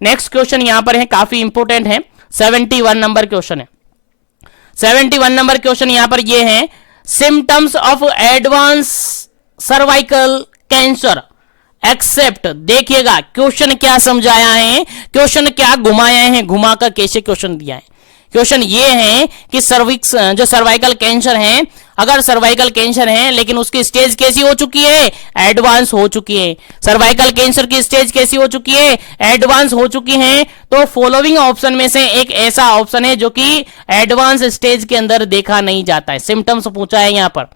Next question यहां पर है, काफी इंपोर्टेंट है, 71 नंबर क्वेश्चन है। 71 नंबर क्वेश्चन यहां पर ये है, symptoms of advance cervical cancer except. देखिएगा क्वेश्चन क्या समझाया है, क्वेश्चन क्या घुमाया है, घुमाकर कैसे क्वेश्चन दिया है। क्वेश्चन ये है कि सर्विक्स जो सर्वाइकल कैंसर है, अगर सर्वाइकल कैंसर है लेकिन उसकी स्टेज कैसी हो चुकी है, एडवांस हो चुकी है। सर्वाइकल कैंसर की स्टेज कैसी हो चुकी है, एडवांस हो चुकी है। तो फॉलोइंग ऑप्शन में से एक ऐसा ऑप्शन है जो कि एडवांस स्टेज के अंदर देखा नहीं जाता है। सिम्टम्स पूछा है यहां पर,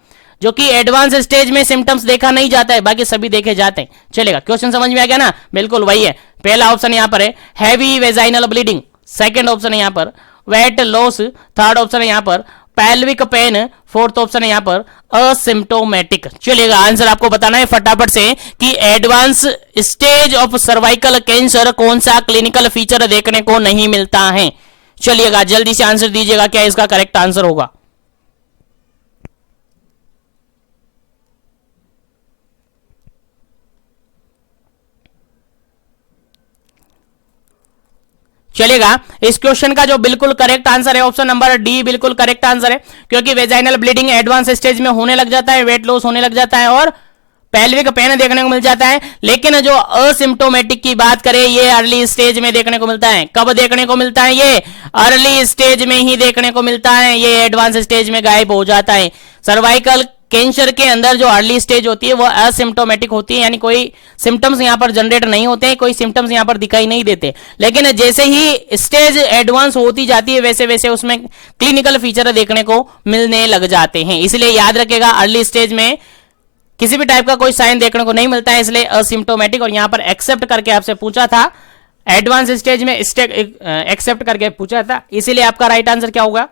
जो कि एडवांस स्टेज में सिम्टम्स देखा नहीं जाता है, बाकी सभी देखे जाते हैं। चलेगा, क्वेश्चन समझ में आ गया ना, बिल्कुल वही है। पहला ऑप्शन यहां पर है heavy vaginal bleeding, second option है यहां पर वेट लॉस, थर्ड ऑप्शन है यहां पर पैल्विक पेन, फोर्थ ऑप्शन है यहां पर असिम्प्टोमेटिक। चलिएगा, आंसर आपको बताना है फटाफट से कि advance stage of cervical cancer कौन सा क्लिनिकल फीचर देखने को नहीं मिलता है। चलिएगा, जल्दी से आंसर दीजिएगा, क्या इसका करेक्ट आंसर होगा। चलेगा, इस क्वेश्चन का जो बिल्कुल करेक्ट आंसर है ऑप्शन नंबर डी बिल्कुल करेक्ट आंसर है, क्योंकि वेजाइनल ब्लीडिंग एडवांस स्टेज में होने लग जाता है, वेट लॉस होने लग जाता है और पेल्विक पेन देखने को मिल जाता है। लेकिन जो असिम्प्टोमेटिक की बात करें, ये अर्ली स्टेज में देखने को मिलता है। कब देखने को मिलता है, ये अर्ली स्टेज में ही देखने को मिलता है, ये एडवांस स्टेज में गायब हो जाता है। सर्वाइकल कैंसर के अंदर जो अर्ली स्टेज होती है वो असिम्प्टोमेटिक होती है, यानी कोई सिम्टम्स यहां पर जनरेट नहीं होते हैं, कोई सिम्टम्स यहां पर दिखाई नहीं देते। लेकिन जैसे ही स्टेज एडवांस होती जाती है वैसे वैसे उसमें क्लिनिकल फीचर देखने को मिलने लग जाते हैं। इसलिए याद रखेगा, अर्ली स्टेज में किसी भी टाइप का कोई साइन देखने को नहीं मिलता है, इसलिए असिम्प्टोमेटिक। और यहां पर एक्सेप्ट करके आपसे पूछा था, एडवांस स्टेज में एक्सेप्ट करके पूछा था, इसीलिए आपका राइट आंसर क्या होगा,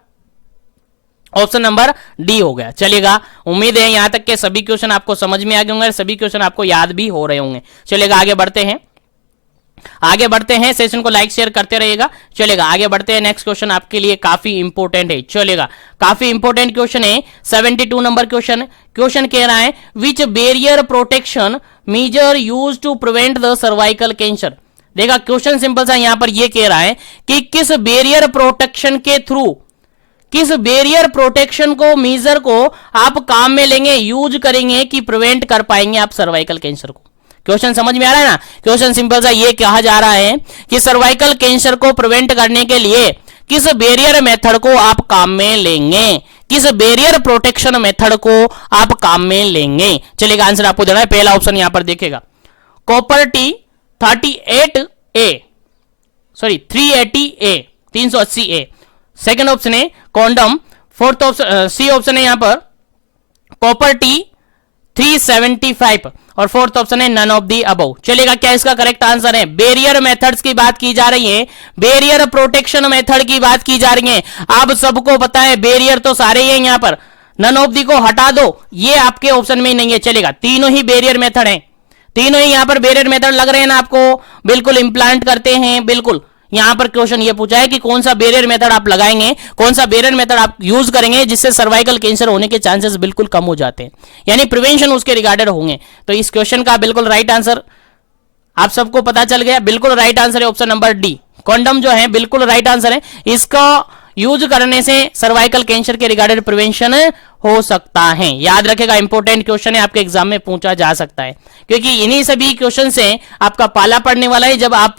ऑप्शन नंबर डी हो गया। चलिएगा, उम्मीद है यहां तक के सभी क्वेश्चन आपको समझ में आ गए होंगे, सभी क्वेश्चन आपको याद भी हो रहे होंगे। चलिएगा, आगे बढ़ते हैं, आगे बढ़ते हैं, सेशन को लाइक शेयर करते रहिएगा। चलेगा, आगे बढ़ते हैं, नेक्स्ट क्वेश्चन आपके लिए काफी इंपॉर्टेंट है। चलेगा, काफी इंपॉर्टेंट क्वेश्चन है, 72 नंबर क्वेश्चन। क्वेश्चन कह रहा है, which barrier protection major use to prevent the cervical cancer. देखा, क्वेश्चन सिंपल सा यहां पर यह कह रहा है कि किस बैरियर प्रोटेक्शन के थ्रू, किस बैरियर प्रोटेक्शन को मेजर को आप काम में लेंगे, यूज करेंगे कि प्रिवेंट कर पाएंगे आप सर्वाइकल कैंसर को। क्वेश्चन समझ में आ रहा है ना, क्वेश्चन सिंपल सा ये कहा जा रहा है कि सर्वाइकल कैंसर को प्रिवेंट करने के लिए किस बैरियर मेथड को आप काम में लेंगे, किस बैरियर प्रोटेक्शन मेथड को आप काम में लेंगे। चलिएगा, आंसर आपको देना है, पहला ऑप्शन यहां पर देखिएगा, copper T 38A, sorry 380A, 380A। Second option है condom, fourth option C option है यहां पर कॉपर टी 375 और फोर्थ ऑप्शन है नन ऑफ दी अबव। चलेगा, क्या इसका करेक्ट आंसर है। बैरियर मेथड्स की बात की जा रही है, बैरियर प्रोटेक्शन मेथड की बात की जा रही है। आप सबको पता है बैरियर तो सारे ही है, यहां पर नन ऑफ दी को हटा दो, ये आपके ऑप्शन में ही नहीं है। चलेगा, तीनों ही बैरियर मेथड है, तीनों ही यहां पर बैरियर मेथड लग रहे हैं ना आपको, बिल्कुल इंप्लांट करते हैं। बिल्कुल यहां पर क्वेश्चन ये पूछा है कि कौन सा बैरियर मेथड आप लगाएंगे, कौन सा बैरियर मेथड आप यूज करेंगे जिससे सर्वाइकल कैंसर होने के चांसेस बिल्कुल कम हो जाते हैं, यानी प्रिवेंशन उसके रिगार्डेड होंगे। तो इस क्वेश्चन का बिल्कुल राइट आंसर आप सबको पता चल गया, बिल्कुल राइट आंसर है ऑप्शन नंबर डी, कॉन्डम जो है बिल्कुल राइट आंसर है। इसका यूज करने से सर्वाइकल कैंसर के रिगार्डेड प्रिवेंशन हो सकता है। याद रखेगा, इंपॉर्टेंट क्वेश्चन है, आपके एग्जाम में पूछा जा सकता है, क्योंकि इन्हीं सभी क्वेश्चन से आपका पाला पड़ने वाला है जब आप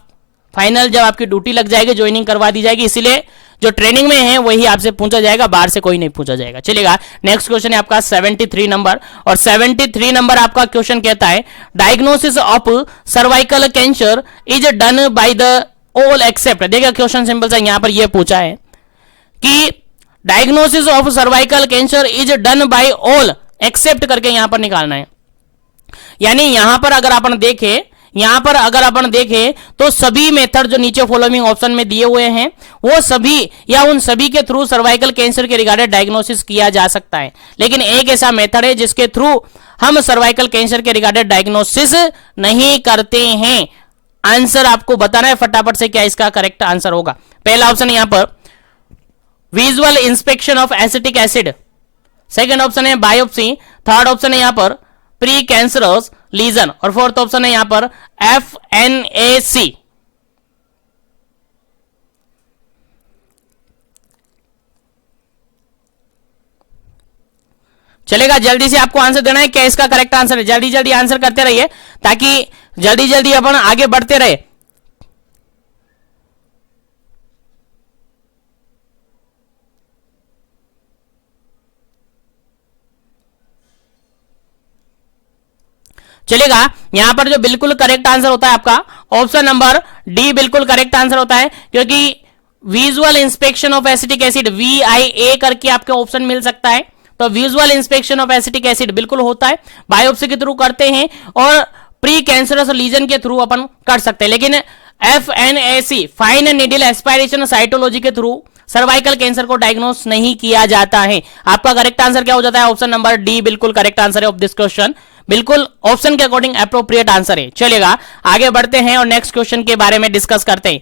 फाइनल, जब आपकी ड्यूटी लग जाएगी, ज्वाइनिंग करवा दी जाएगी। इसीलिए जो ट्रेनिंग में है वही आपसे पूछा जाएगा, बाहर से कोई नहीं पूछा जाएगा। चलिएगा, नेक्स्ट क्वेश्चन है आपका 73 नंबर, और 73 नंबर आपका क्वेश्चन कहता है, diagnosis of cervical cancer is done by the all except. देखिए, क्वेश्चन सिंपल सा यहां पर यह पूछा है कि diagnosis of cervical cancer is done by all except करके यहां पर निकालना है। यानी यहां पर अगर अपन देखें, यहां पर अगर अपन देखें तो सभी मेथड जो नीचे फॉलोइंग ऑप्शन में दिए हुए हैं वो सभी या उन सभी के थ्रू सर्वाइकल कैंसर के रिगार्डेड डायग्नोसिस किया जा सकता है। लेकिन एक ऐसा मेथड है जिसके थ्रू हम सर्वाइकल कैंसर के रिगार्डेड डायग्नोसिस नहीं करते हैं। आंसर आपको बताना है फटाफट से, क्या इसका करेक्ट आंसर होगा। पहला ऑप्शन यहां पर visual inspection of acetic acid, second option है बायोप्सी, थर्ड ऑप्शन है यहां पर प्री कैंसरस लीजन और फोर्थ ऑप्शन है यहां पर FNAC। चलेगा, जल्दी से आपको आंसर देना है, क्या इसका करेक्ट आंसर है। जल्दी जल्दी आंसर करते रहिए ताकि जल्दी जल्दी अपन आगे बढ़ते रहे। चलेगा, यहां पर जो बिल्कुल करेक्ट आंसर होता है आपका ऑप्शन नंबर डी बिल्कुल करेक्ट आंसर होता है, क्योंकि visual inspection of acetic acid VIA करके आपके ऑप्शन मिल सकता है। तो visual inspection of acetic acid बिल्कुल होता है, बायोप्सी के थ्रू करते हैं और प्री कैंसरस लीजन के थ्रू अपन कर सकते हैं। लेकिन FNAC fine needle aspiration cytology के थ्रू सर्वाइकल कैंसर को डायग्नोस नहीं किया जाता है। आपका करेक्ट आंसर क्या हो जाता है, ऑप्शन नंबर डी बिल्कुल करेक्ट आंसर है ऑफ दिस क्वेश्चन, बिल्कुल ऑप्शन के अकॉर्डिंग अप्रोप्रिएट आंसर है। चलेगा, आगे बढ़ते हैं और नेक्स्ट क्वेश्चन के बारे में डिस्कस करते हैं।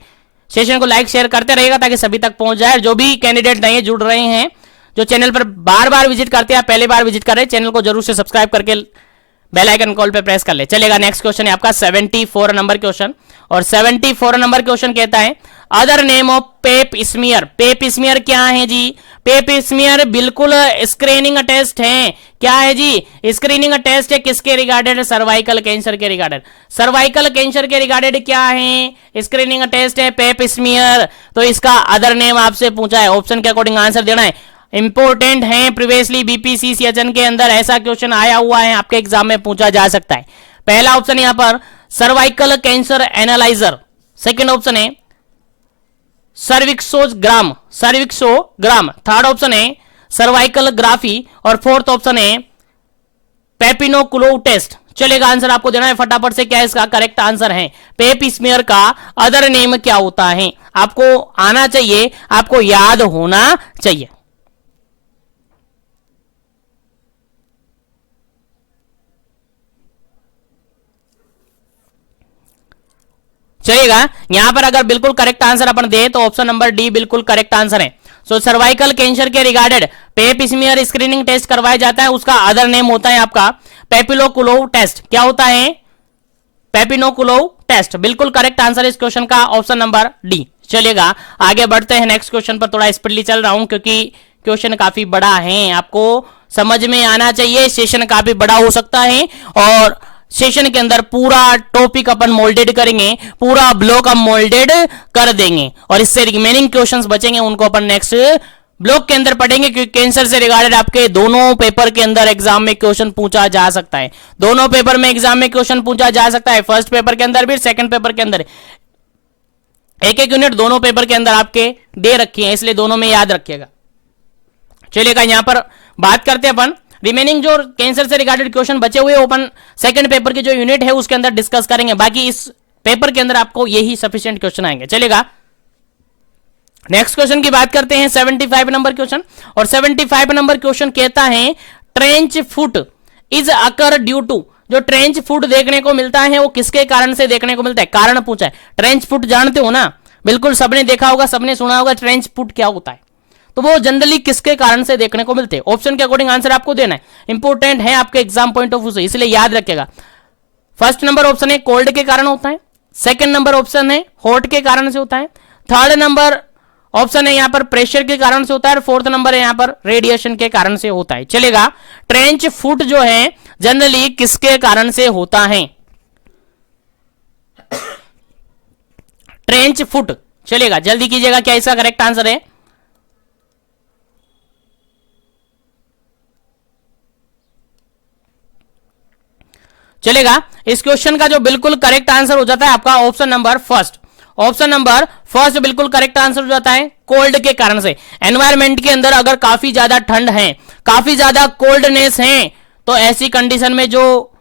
सेशन को लाइक शेयर करते रहेगा ताकि सभी तक पहुंच जाए। जो भी कैंडिडेट नए जुड़ रहे हैं, जो चैनल पर बार बार विजिट करते हैं, पहले बार विजिट कर रहे हैं, चैनल को जरूर से सब्सक्राइब करके बेल आइकन कॉल पे प्रेस कर ले। चलेगा, नेक्स्ट क्वेश्चन है आपका 74 नंबर क्वेश्चन, और 74 नंबर क्वेश्चन कहता है other name of Pep smear. Pep smear क्या है जी? पेप स्मीयर बिल्कुल स्क्रीनिंग टेस्ट है। क्या है जी? स्क्रीनिंग टेस्ट है, किसके रिगार्डेड? सर्वाइकल कैंसर के रिगार्डेड। सर्वाइकल कैंसर के रिगार्डेड क्या है? स्क्रीनिंग टेस्ट है पेप स्मीयर। तो इसका अदर नेम आपसे पूछा है, ऑप्शन के अकॉर्डिंग आंसर देना है। इंपोर्टेंट है, प्रीवियसली BPCCHN के अंदर ऐसा क्वेश्चन आया हुआ है, आपके एग्जाम में पूछा जा सकता है। पहला ऑप्शन यहां पर cervical cancer analyser, second option है सर्विक्सोग्राम, थर्ड ऑप्शन है सर्वाइकल ग्राफी, और फोर्थ ऑप्शन है पेपिनोकुलोव टेस्ट। चलेगा, आंसर आपको देना है फटाफट से, क्या इसका करेक्ट आंसर है? पेप स्मीयर का अदर नेम क्या होता है? आपको आना चाहिए, आपको याद होना चाहिए। चलेगा, यहां पर अगर बिल्कुल करेक्ट आंसर अपन दे तो ऑप्शन नंबर डी बिल्कुल करेक्ट आंसर है। सो सर्वाइकल कैंसर के रिगार्डेड पेप स्मीयर स्क्रीनिंग टेस्ट करवाया जाता है, उसका अदर नेम होता है आपका पेपिलोकुलोव टेस्ट। क्या होता है? पेपिनोकुलोव टेस्ट। बिल्कुल करेक्ट आंसर इस क्वेश्चन का ऑप्शन नंबर डी। चलेगा, आगे बढ़ते हैं नेक्स्ट क्वेश्चन पर। थोड़ा स्पीडली चल रहा हूं क्योंकि क्वेश्चन काफी बड़ा है, आपको समझ में आना चाहिए। सेशन काफी बड़ा हो सकता है और सेशन के अंदर पूरा टॉपिक अपन मोल्डेड करेंगे, पूरा ब्लॉक हम मोल्डेड कर देंगे, और इससे रिमेनिंग क्वेश्चंस बचेंगे उनको अपन नेक्स्ट ब्लॉक के अंदर पढ़ेंगे, क्योंकि कैंसर से रिगार्डेड आपके दोनों पेपर के अंदर एग्जाम में क्वेश्चन पूछा जा सकता है। दोनों पेपर में एग्जाम में क्वेश्चन पूछा जा सकता है, फर्स्ट पेपर के अंदर भी, सेकंड पेपर के अंदर। एक एक यूनिट दोनों पेपर के अंदर आपके दे रखी है, इसलिए दोनों में याद रखिएगा। चलिएगा, यहां पर बात करते हैं अपन रिमेनिंग जो कैंसर से रिगार्डेड क्वेश्चन बचे हुए ओपन सेकंड पेपर की जो यूनिट है उसके अंदर डिस्कस करेंगे। बाकी इस पेपर के अंदर आपको यही सफिशिएंट क्वेश्चन आएंगे। चलेगा, नेक्स्ट क्वेश्चन की बात करते हैं 75 नंबर क्वेश्चन, और 75 नंबर क्वेश्चन कहता है trench foot is occur due to. जो ट्रेंच फुट देखने को मिलता है वो किसके कारण से देखने को मिलता है? कारण पूछा है। ट्रेंच फुट जानते हो ना, बिल्कुल सबने देखा होगा, सबने सुना होगा ट्रेंच फुट क्या होता है। तो वो जनरली किसके कारण से देखने को मिलते हैं? ऑप्शन के अकॉर्डिंग आंसर आपको देना है, इंपॉर्टेंट है आपके एग्जाम पॉइंट ऑफ व्यू से, इसलिए याद रखिएगा। फर्स्ट नंबर ऑप्शन है कोल्ड के कारण होता है, सेकंड नंबर ऑप्शन है हॉट के कारण से होता है, थर्ड नंबर ऑप्शन है यहां पर प्रेशर के कारण से होता है, और फोर्थ नंबर है यहां पर रेडिएशन के कारण से होता है। चलेगा, ट्रेंच फुट जो है जनरली किसके कारण से होता है? Trench foot. चलेगा, जल्दी कीजिएगा, क्या इसका करेक्ट आंसर है? चलेगा, इस क्वेश्चन का जो बिल्कुल करेक्ट आंसर हो जाता है आपका option number first. Option number first बिल्कुल करेक्ट आंसर हो जाता है, कोल्ड के कारण से। एनवायरमेंट के अंदर अगर काफी ज्यादा ठंड है, काफी ज्यादा कोल्डनेस है, तो ऐसी कंडीशन में जो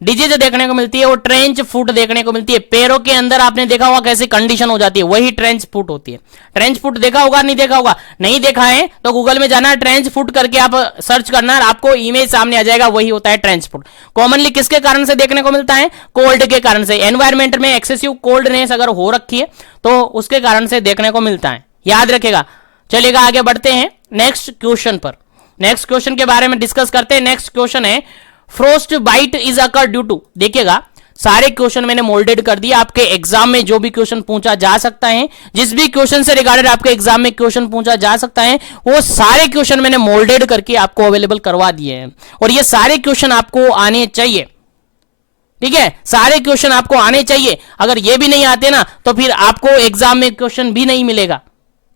डिजीज देखने को मिलती है वो ट्रेंच फुट देखने को मिलती है। पैरों के अंदर आपने देखा होगा कैसी कंडीशन हो जाती है, वही ट्रेंच फुट होती है। ट्रेंच फुट देखा होगा, नहीं देखा होगा? नहीं देखा है तो गूगल में जाना, ट्रेंच फुट करके आप सर्च करना, आपको इमेज सामने आ जाएगा, वही होता है ट्रेंच फुट। कॉमनली किसके कारण से देखने को मिलता है? कोल्ड के कारण से। एनवायरमेंट में एक्सेसिव कोल्डनेस अगर हो रखी है तो उसके कारण से देखने को मिलता है, याद रखेगा। चलिएगा, आगे बढ़ते हैं नेक्स्ट क्वेश्चन पर। नेक्स्ट क्वेश्चन के बारे में डिस्कस करते हैं। नेक्स्ट क्वेश्चन है frost bite is occur due to. देखिएगा, सारे क्वेश्चन मैंने मोल्डेड कर दिया। आपके एग्जाम में जो भी क्वेश्चन पूछा जा सकता है, जिस भी क्वेश्चन से रिगार्डेड आपके एग्जाम में क्वेश्चन पूछा जा सकता है, वो सारे क्वेश्चन मैंने मोल्डेड करके आपको अवेलेबल करवा दिए हैं। और ये सारे क्वेश्चन आपको आने चाहिए, ठीक है, सारे क्वेश्चन आपको आने चाहिए। अगर ये भी नहीं आते ना तो फिर आपको एग्जाम में क्वेश्चन भी नहीं मिलेगा,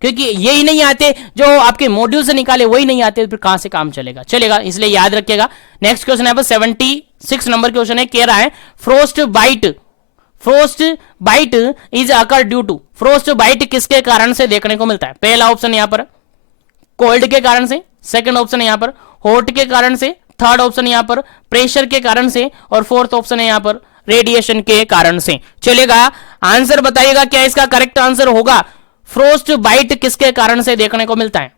क्योंकि यही नहीं आते जो आपके मॉड्यूल से निकाले, वही नहीं आते, फिर कहां से काम चलेगा। इसलिए याद रखिएगा। नेक्स्ट क्वेश्चन है 76 नंबर क्वेश्चन है, कह रहा है frost bite is occur due to. Frost bite किसके कारण से देखने को मिलता है? पहला ऑप्शन यहां पर कोल्ड के कारण से, सेकंड ऑप्शन है यहां पर हॉट के कारण से, थर्ड ऑप्शन यहां पर प्रेशर के कारण से, और फोर्थ ऑप्शन है यहां पर रेडिएशन के कारण से। चलेगा, आंसर बताइएगा क्या इसका करेक्ट आंसर होगा। फ्रोस्ट बाइट किसके कारण से देखने को मिलता है?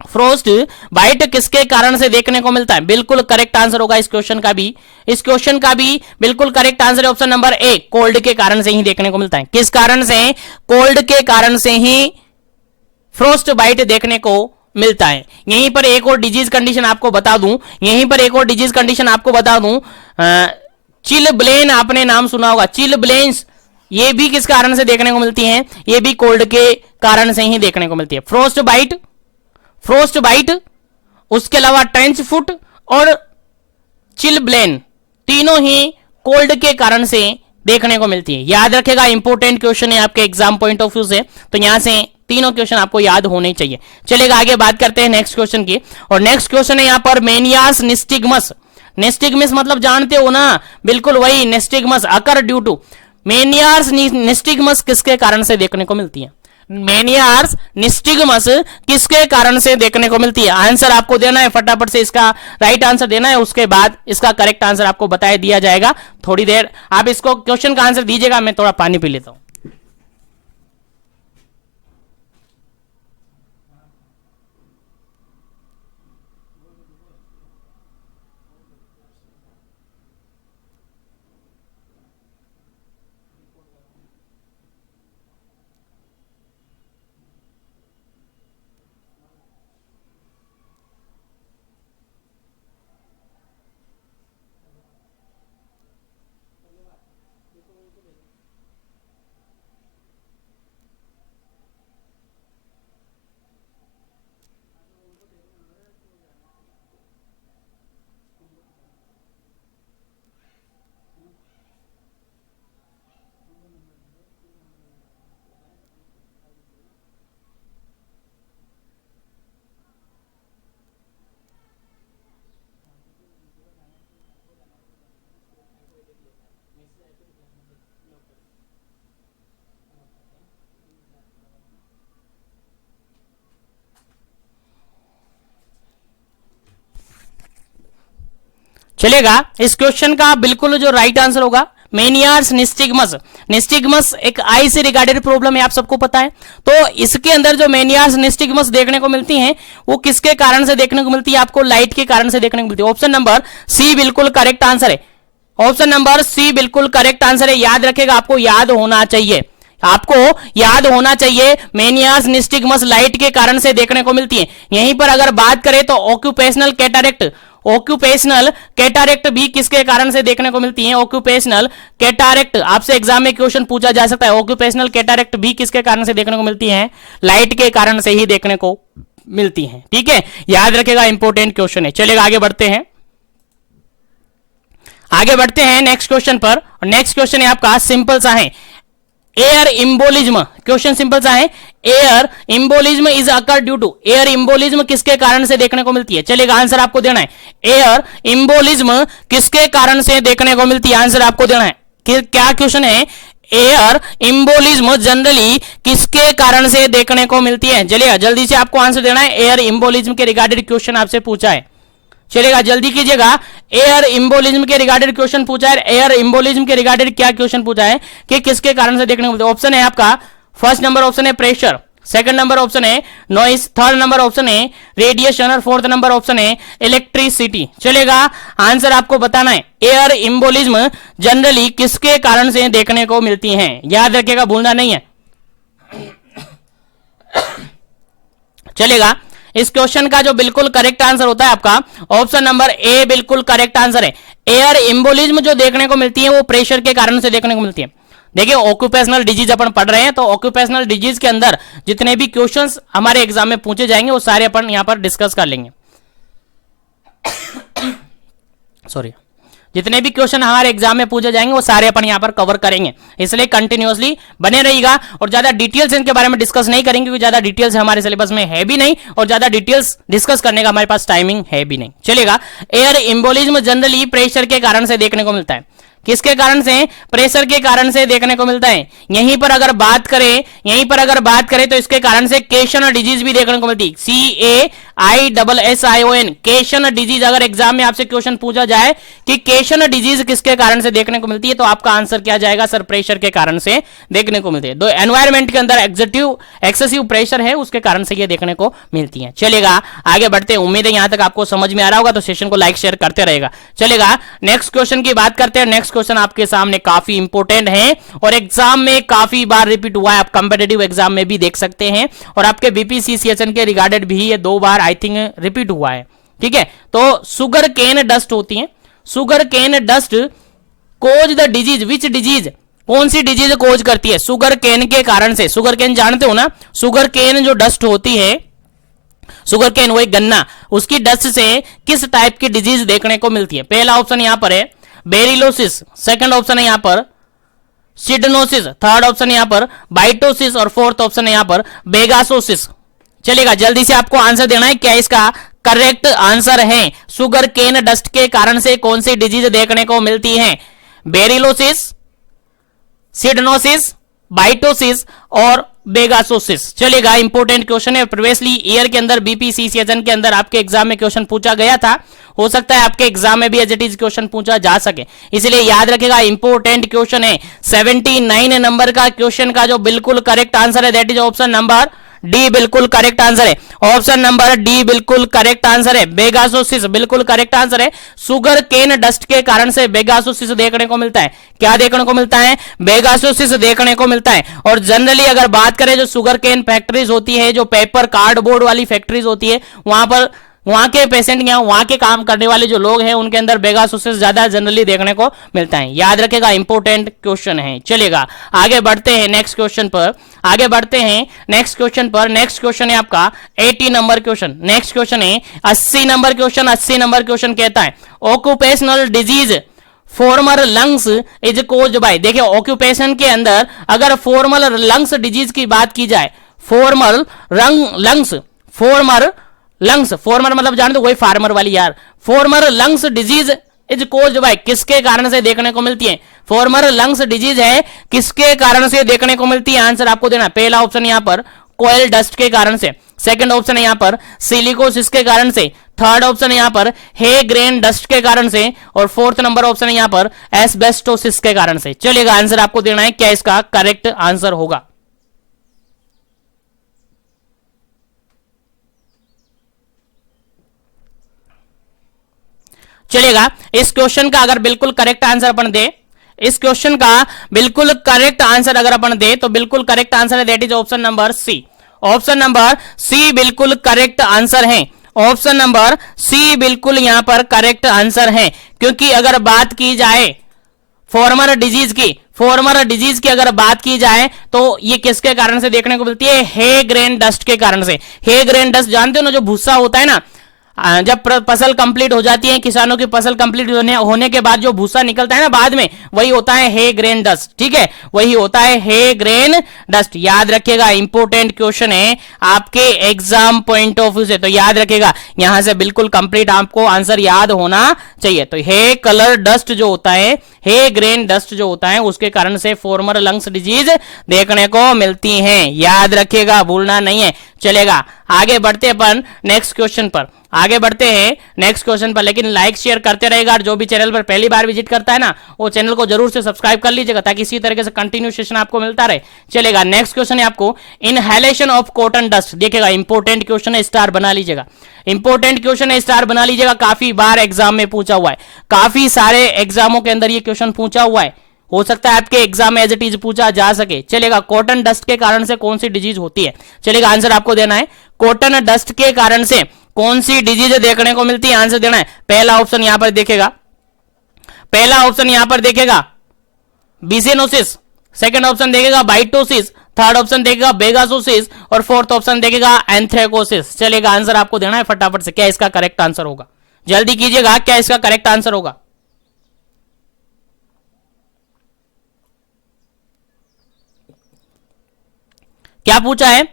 फ्रोस्ट बाइट किसके कारण से देखने को मिलता है? बिल्कुल करेक्ट आंसर होगा इस क्वेश्चन का भी। इस क्वेश्चन का भी बिल्कुल करेक्ट आंसर है ऑप्शन नंबर ए, कोल्ड के कारण से ही देखने को मिलता है। किस कारण से? कोल्ड के कारण से ही फ्रोस्ट बाइट देखने को मिलता है। यहीं पर एक और डिजीज कंडीशन आपको बता दूं, चिलब्लेन आपने नाम सुना होगा, चिलब्लेन्स, ये भी किस कारण से देखने को मिलती हैं? ये भी कोल्ड के कारण से ही देखने को मिलती है। फ्रोस्ट बाइट, उसके अलावा ट्रेंच फुट और चिलब्लेन, तीनों ही कोल्ड के कारण से देखने को मिलती है। याद रखेगा, इंपॉर्टेंट क्वेश्चन है आपके एग्जाम पॉइंट ऑफ व्यू से, तो यहां से तीनों क्वेश्चन आपको याद होने चाहिए। चलेगा, आगे बात करते हैं नेक्स्ट क्वेश्चन की। और नेक्स्ट क्वेश्चन है यहां पर मेनियास निस्टिग्मस। निस्टिग्मस मतलब जानते हो ना, बिल्कुल वही निस्टिग्मस अकर ड्यू टू। मेनियास निस्टिग्मस किसके कारण से देखने को मिलती है? मेनियास निस्टिग्मस किसके कारण से देखने को मिलती है? आंसर आपको देना है, फटाफट से इसका राइट आंसर देना है, उसके बाद इसका करेक्ट आंसर आपको बता दिया जाएगा। थोड़ी देर आप इसको क्वेश्चन का आंसर दीजिएगा, मैं थोड़ा पानी पी लेता हूं। चलेगा, इस क्वेश्चन का बिल्कुल जो राइट आंसर होगा मेनियास निस्टिग्मस। निस्टिग्मस एक आई से रिगार्डेड प्रॉब्लम है, आप सबको पता है। तो इसके अंदर जो मेनियास निस्टिग्मस देखने को मिलती हैं, वो किसके कारण से देखने को मिलती है? आपको लाइट के कारण से देखने को मिलती है। ऑप्शन नंबर सी बिल्कुल करेक्ट आंसर है। ऑप्शन नंबर सी बिल्कुल करेक्ट आंसर है। याद रखेगा, आपको याद होना चाहिए, मेनियास निस्टिग्मस लाइट के कारण से देखने को मिलती है। यहीं पर अगर बात करें तो ऑक्यूपेशनल कैटारेक्ट भी किसके कारण से देखने को मिलती है? ऑक्यूपेशनल कैटारेक्ट, आपसे एग्जाम में क्वेश्चन पूछा जा सकता है, ऑक्यूपेशनल कैटारेक्ट भी किसके कारण से देखने को मिलती है? लाइट के कारण से ही देखने को मिलती है। ठीक है, याद रखेगा, इंपॉर्टेंट क्वेश्चन है। चलेगा, आगे बढ़ते हैं नेक्स्ट क्वेश्चन पर। नेक्स्ट क्वेश्चन है आपका सिंपल सा है, एयर इम्बोलिज्म। क्वेश्चन सिंपल सा है, air embolism is occur due to. Air embolism किसके कारण से देखने को मिलती है? चलेगा, आंसर आपको देना है। एयर इम्बोलिज्म किसके कारण से देखने को मिलती है? आंसर आपको देना है। क्या क्वेश्चन है? एयर इम्बोलिज्म जनरली किसके कारण से देखने को मिलती है? चलिए, जल्दी से आपको आंसर देना है। एयर इम्बोलिज्म के रिगार्डेड क्वेश्चन आपसे पूछा है, चलेगा, जल्दी कीजिएगा। एयर इम्बोलिज्म के रिगार्डेड क्वेश्चन पूछा है। एयर इम्बोलिज्म के रिगार्डेड क्या क्वेश्चन पूछा है कि किसके कारण से देखने को मिलता है? ऑप्शन है आपका, फर्स्ट नंबर ऑप्शन है प्रेशर, सेकंड नंबर ऑप्शन है नॉइस, थर्ड नंबर ऑप्शन है रेडिएशन, और फोर्थ नंबर ऑप्शन है इलेक्ट्रिसिटी। चलेगा, आंसर आपको बताना है। एयर इम्बोलिज्म जनरली किसके कारण से देखने को मिलती है? याद रखिएगा, भूलना नहीं है। चलेगा, इस क्वेश्चन का जो बिल्कुल करेक्ट आंसर होता है आपका ऑप्शन नंबर ए बिल्कुल करेक्ट आंसर है। एयर एम्बोलिज्म जो देखने को मिलती है वो प्रेशर के कारण से देखने को मिलती है। देखिए ऑक्यूपेशनल डिजीज अपन पढ़ रहे हैं, तो ऑक्यूपेशनल डिजीज के अंदर जितने भी क्वेश्चंस हमारे एग्जाम में पूछे जाएंगे वो सारे अपन यहां पर डिस्कस कर लेंगे। सॉरी, जितने भी क्वेश्चन हमारे एग्जाम में पूछे जाएंगे वो सारे अपन यहां पर कवर करेंगे, इसलिए कंटिन्यूअसली बने रहिएगा। और ज्यादा डिटेल्स इनके बारे में डिस्कस नहीं करेंगे क्योंकि ज्यादा डिटेल्स हमारे सिलेबस में है भी नहीं और ज्यादा डिटेल्स डिस्कस करने का हमारे पास टाइमिंग है भी नहीं। चलेगा, एयर एम्बोलिज्म जनरली प्रेशर के कारण से देखने को मिलता है। किसके कारण से? प्रेशर के कारण से देखने को मिलता है। यहीं पर अगर बात करें तो इसके कारण से केशन डिजीज भी देखने को मिलती है। CAISSION केशन डिजीज। अगर एग्जाम में आपसे क्वेश्चन पूछा जाए कि केशन डिजीज किसके कारण से देखने को मिलती है तो आपका आंसर क्या जाएगा? सर प्रेशर के कारण से देखने को मिलती है। तो एनवायरमेंट के अंदर एक्सेसिव प्रेशर है उसके कारण से ये देखने को मिलती है। चलेगा, आगे बढ़ते हैं। उम्मीद है यहां तक आपको समझ में आ रहा होगा, तो सेशन को लाइक शेयर करते रहेगा। चलेगा, नेक्स्ट क्वेश्चन की बात करते हैं। नेक्स्ट क्वेश्चन आपके सामने काफी इंपॉर्टेंट है और एग्जाम में काफी बार रिपीट हुआ है। आप कंपेटिटिव एग्जाम में भी देख सकते हैं और आपके बीपीसीसीएचएन के रिगार्डेड भी ये 2 बार आई थिंक रिपीट हुआ है। ठीक है, तो सुगर केन डस्ट होती है। Sugar cane dust cause the disease, which disease, कौन सी डिजीज कोज करती है? शुगर केन के कारण से। शुगर केन जानते हो ना, शुगर केन जो डस्ट होती है, शुगर केन वही गन्ना, उसकी डस्ट से किस टाइप की डिजीज देखने को मिलती है? पहला ऑप्शन यहां पर है बेरिलोसिस, सेकंड ऑप्शन है यहां पर सिडनोसिस, थर्ड ऑप्शन यहां पर बाइटोसिस और फोर्थ ऑप्शन है यहां पर बेगासोसिस। चलेगा, जल्दी से आपको आंसर देना है क्या इसका करेक्ट आंसर है। शुगर केन डस्ट के कारण से कौन सी डिजीज देखने को मिलती है? बेरिलोसिस, सिडनोसिस, बाइटोसिस और बेगासोसिस। चलेगा, इंपॉर्टेंट क्वेश्चन है। प्रीवियसली ईयर के अंदर बीपीसीसीएचएन के अंदर आपके एग्जाम में क्वेश्चन पूछा गया था, हो सकता है आपके एग्जाम में भी एज इट इज क्वेश्चन पूछा जा सके, इसलिए याद रखेगा इंपॉर्टेंट क्वेश्चन है। 79 नंबर का क्वेश्चन का जो बिल्कुल करेक्ट आंसर है that is option number D बिल्कुल करेक्ट आंसर है। ऑप्शन नंबर डी बिल्कुल करेक्ट आंसर है। बेगासोसिस बिल्कुल करेक्ट आंसर है। शुगर केन डस्ट के कारण से बेगासोसिस देखने को मिलता है। क्या देखने को मिलता है? बेगासोसिस देखने को मिलता है। और जनरली अगर बात करें जो शुगर केन फैक्ट्रीज होती है, जो पेपर कार्डबोर्ड वाली फैक्ट्रीज होती है, वहां के पेशेंट या वहां के काम करने वाले जो लोग हैं उनके अंदर बेगासोसिस ज्यादा जनरली देखने को मिलता है। याद रखेगा, इंपॉर्टेंट क्वेश्चन है। चलेगा, आगे बढ़ते हैं नेक्स्ट क्वेश्चन पर। नेक्स्ट क्वेश्चन है आपका 80 नंबर क्वेश्चन। नेक्स्ट क्वेश्चन है 80 नंबर क्वेश्चन। 80 नंबर क्वेश्चन कहता है occupational disease farmer lungs is caused by. देखिए ऑक्यूपेशन के अंदर अगर फॉर्मल लंग्स डिजीज की बात की जाए, फॉर्मर मतलब जान दो वही फार्मर वाली यार। Farmer lungs disease is caused by किसके कारण से देखने को मिलती है? फॉर्मर लंग्स डिजीज है किसके कारण से देखने को मिलती है? आंसर आपको देना। पहला ऑप्शन यहां पर कोयल डस्ट के कारण से, सेकंड ऑप्शन है यहां पर सिलिकोसिस के कारण से, थर्ड ऑप्शन है यहां पर हे ग्रेन डस्ट के कारण से और फोर्थ नंबर ऑप्शन है यहां पर एस्बेस्टोसिस के कारण से। चलेगा, आंसर आपको देना है क्या इसका करेक्ट आंसर होगा। चलेगा, इस क्वेश्चन का अगर बिल्कुल करेक्ट आंसर अपन दे, इस क्वेश्चन का बिल्कुल करेक्ट आंसर अगर अपन दे तो बिल्कुल करेक्ट आंसर है that is option number C. Option number C बिल्कुल करेक्ट आंसर है। ऑप्शन नंबर सी बिल्कुल यहां पर करेक्ट आंसर है, क्योंकि अगर बात की जाए फॉर्मर डिजीज की अगर बात की जाए तो ये किसके कारण से देखने को मिलती है? हे ग्रेन डस्ट के कारण से। हे ग्रेन डस्ट जानते हो ना, जो भूसा होता है ना, जब फसल कंप्लीट हो जाती है, किसानों की फसल कंप्लीट होने के बाद जो भूसा निकलता है ना बाद में, वही होता है हे ग्रेन डस्ट। ठीक है, वही होता है हे ग्रेन डस्ट। याद रखिएगा, इंपॉर्टेंट क्वेश्चन है आपके एग्जाम पॉइंट ऑफ व्यू से, तो याद रखिएगा यहां से बिल्कुल कंप्लीट आपको आंसर याद होना चाहिए। तो हे कलर डस्ट जो होता है, हे ग्रेन डस्ट जो होता है, उसके कारण से फॉर्मर लंग्स डिजीज देखने को मिलती है। याद रखिएगा, भूलना नहीं है। चलेगा, आगे बढ़ते अपन नेक्स्ट क्वेश्चन पर। लेकिन लाइक शेयर करते रहेगा। और जो भी चैनल पर पहली बार विजिट करता है ना, वो चैनल को जरूर से सब्सक्राइब कर लीजिएगा ताकि इसी तरीके से कंटिन्यू सेशन आपको मिलता रहे। चलेगा, नेक्स्ट क्वेश्चन है आपको इनहेलेशन ऑफ कॉटन डस्ट। देखिएगा, इंपॉर्टेंट क्वेश्चन है, स्टार बना लीजिएगा। काफी बार एग्जाम में पूछा हुआ है, काफी सारे एग्जामों के अंदर ये क्वेश्चन पूछा हुआ है। हो सकता है आपके एग्जाम में एज इट इज पूछा जा सके। चलेगा, कॉटन डस्ट के कारण से कौन सी डिजीज होती है? चलेगा, आंसर आपको देना है कॉटन डस्ट के कारण से कौन सी डिजीज देखने को मिलती है, आंसर देना है। पहला ऑप्शन यहां पर देखेगा, पहला ऑप्शन यहां पर देखेगा बिसिनोसिस, सेकंड ऑप्शन देखेगा बाइटोसिस, थर्ड ऑप्शन देखेगा बेगासोसिस और फोर्थ ऑप्शन देखेगा एंथ्रेकोसिस। चलेगा, आंसर आपको देना है फटाफट से, क्या इसका करेक्ट आंसर होगा? जल्दी कीजिएगा, क्या इसका करेक्ट आंसर होगा? क्या पूछा है?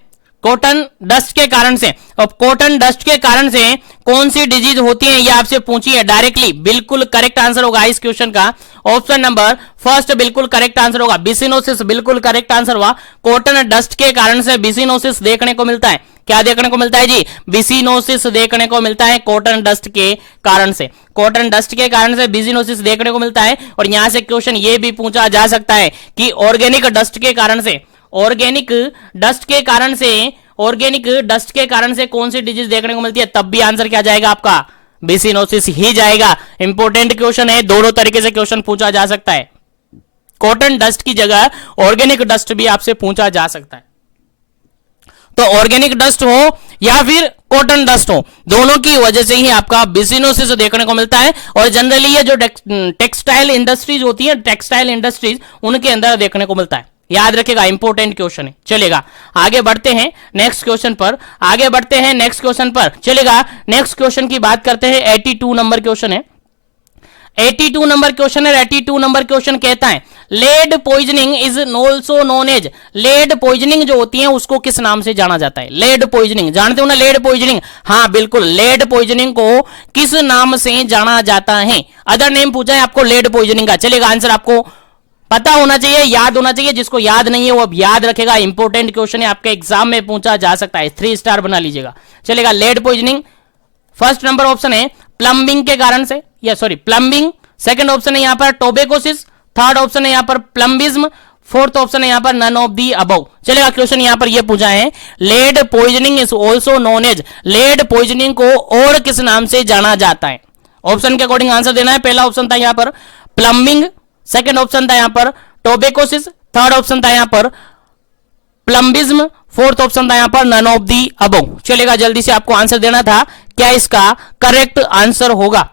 कॉटन डस्ट के कारण से। अब कॉटन डस्ट के कारण से कौन सी डिजीज होती है ये आपसे पूछी है डायरेक्टली। बिल्कुल करेक्ट आंसर होगा इस क्वेश्चन का ऑप्शन नंबर फर्स्ट, बिल्कुल करेक्ट आंसर होगा बिसिनोसिस, बिल्कुल करेक्ट आंसर हुआ। कॉटन डस्ट के कारण से बिसिनोसिस देखने को मिलता है। क्या देखने को मिलता है जी? बिसिनोसिस देखने को मिलता है कॉटन डस्ट के कारण से। कॉटन डस्ट के कारण से बिसिनोसिस देखने को मिलता है। और यहां से क्वेश्चन ये भी पूछा जा सकता है कि ऑर्गेनिक डस्ट के कारण से, ऑर्गेनिक डस्ट के कारण से, ऑर्गेनिक डस्ट के कारण से कौन सी डिजीज देखने को मिलती है? तब भी आंसर क्या जाएगा आपका? बिसिनोसिस ही जाएगा। इंपॉर्टेंट क्वेश्चन है, दोनों तरीके से क्वेश्चन पूछा जा सकता है। कॉटन डस्ट की जगह ऑर्गेनिक डस्ट भी आपसे पूछा जा सकता है। तो ऑर्गेनिक डस्ट हो या फिर कॉटन डस्ट हो, दोनों की वजह से ही आपका बिसिनोसिस देखने को मिलता है। और जनरली ये जो टेक्सटाइल इंडस्ट्रीज होती है, टेक्सटाइल इंडस्ट्रीज, उनके अंदर देखने को मिलता है। याद रखेगा, इंपॉर्टेंट क्वेश्चन है। चलेगा, आगे बढ़ते हैं नेक्स्ट क्वेश्चन पर, आगे बढ़ते हैं नेक्स्ट क्वेश्चन पर। चलेगा, नेक्स्ट क्वेश्चन की बात करते हैं। 82 नंबर क्वेश्चन है, 82 नंबर क्वेश्चन है। 82 नंबर क्वेश्चन कहता है lead poisoning is also known as, lead poisoning जो होती है उसको किस नाम से जाना जाता है? लेड पॉइजनिंग, जानते हो ना लेड पॉइजनिंग? हाँ बिल्कुल, लेड पॉइजनिंग को किस नाम से जाना जाता है? अदर नेम पूछा है आपको लेड पॉइजनिंग का। चलेगा, आंसर आपको पता होना चाहिए, याद होना चाहिए। जिसको याद नहीं है वो अब याद रखेगा, इंपॉर्टेंट क्वेश्चन है, आपके एग्जाम में पूछा जा सकता है। 3 स्टार बना लीजिएगा। चलेगा, lead poisoning first number option है प्लम्बिंग के कारण से, या सॉरी प्लम्बिंग, सेकंड ऑप्शन है यहां पर टोबेकोसिस, थर्ड ऑप्शन है यहां पर प्लम्बिज्म, फोर्थ ऑप्शन है यहां पर नन ऑफ दी अबव। चलेगा, क्वेश्चन यहां पर यह पूछा है lead poisoning is also known as, lead poisoning को और किस नाम से जाना जाता है? ऑप्शन के अकॉर्डिंग आंसर देना है। पहला ऑप्शन था यहां पर प्लम्बिंग, सेकंड ऑप्शन था यहां पर टोबेकोसिस, थर्ड ऑप्शन था यहां पर प्लम्बिज्म, फोर्थ ऑप्शन था यहां पर नन ऑफ दी अबव। चलेगा, जल्दी से आपको आंसर देना था, क्या इसका करेक्ट आंसर होगा?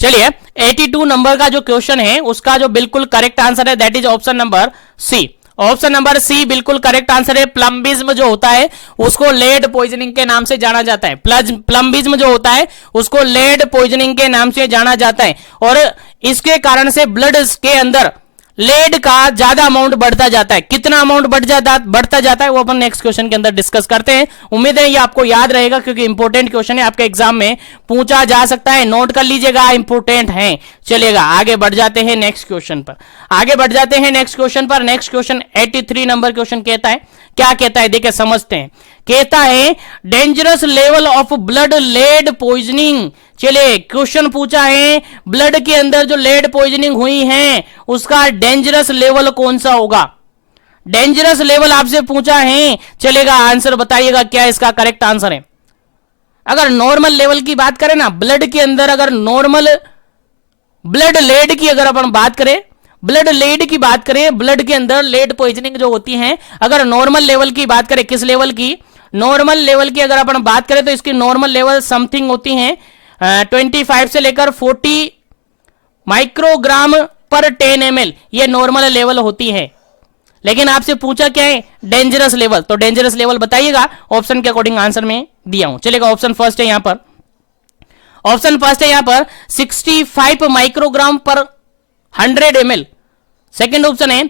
चलिए, 82 नंबर का जो क्वेश्चन है उसका जो बिल्कुल करेक्ट आंसर है that is option number C. Option number C बिल्कुल करेक्ट आंसर है। प्लम्बिज्म जो होता है उसको लेड पॉइजनिंग के नाम से जाना जाता है। प्लम्बिज्म जो होता है उसको लेड पॉइजनिंग के नाम से जाना जाता है। और इसके कारण से ब्लड के अंदर लेड का ज्यादा अमाउंट बढ़ता जाता है। कितना अमाउंट बढ़ता जाता है वो अपन नेक्स्ट क्वेश्चन के अंदर डिस्कस करते हैं। उम्मीद है ये आपको याद रहेगा क्योंकि इंपॉर्टेंट क्वेश्चन है, आपके एग्जाम में पूछा जा सकता है। नोट कर लीजिएगा, इंपॉर्टेंट है। चलेगा, आगे बढ़ जाते हैं नेक्स्ट क्वेश्चन पर, आगे बढ़ जाते हैं नेक्स्ट क्वेश्चन पर। नेक्स्ट क्वेश्चन 83 नंबर क्वेश्चन कहता है, क्या कहता है देखिए समझते हैं। कहता है dangerous level of blood lead poisoning. चलिए, क्वेश्चन पूछा है ब्लड के अंदर जो लेड पॉइजनिंग हुई है उसका डेंजरस लेवल कौन सा होगा? डेंजरस लेवल आपसे पूछा है। चलेगा, आंसर बताइएगा, क्या इसका करेक्ट आंसर है? अगर नॉर्मल लेवल की बात करें ना, ब्लड के अंदर अगर नॉर्मल ब्लड लेड की अगर अपन बात करें, ब्लड लेड की बात करें, ब्लड के अंदर लेड पॉइजनिंग जो होती है, अगर नॉर्मल लेवल की बात करें, किस लेवल की? नॉर्मल लेवल की अगर अपन बात करें तो इसकी नॉर्मल लेवल समथिंग होती है 25 से लेकर 40 माइक्रोग्राम पर 10 ml, ये नॉर्मल लेवल होती है। लेकिन आपसे पूछा क्या है? Dangerous level. तो डेंजरस लेवल बताइएगा, ऑप्शन के अकॉर्डिंग आंसर में दिया हूं। चलेगा, ऑप्शन फर्स्ट है यहां पर, ऑप्शन फर्स्ट है यहां पर 65 माइक्रोग्राम पर 100 ml। सेकेंड ऑप्शन है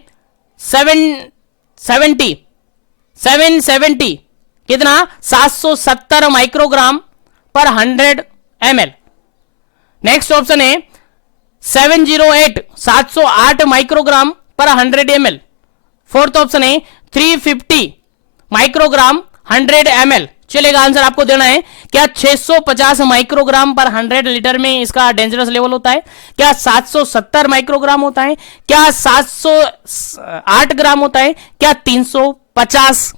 770 कितना? 770 माइक्रोग्राम पर 100 ml। नेक्स्ट ऑप्शन है 708 माइक्रोग्राम पर 100 ml। फोर्थ ऑप्शन है 350 माइक्रोग्राम 100 ml। चलेगा, आंसर आपको देना है, क्या 650 माइक्रोग्राम पर 100 लीटर में इसका डेंजरस लेवल होता है? क्या 770 माइक्रोग्राम होता है? क्या 708 ग्राम होता है? क्या 350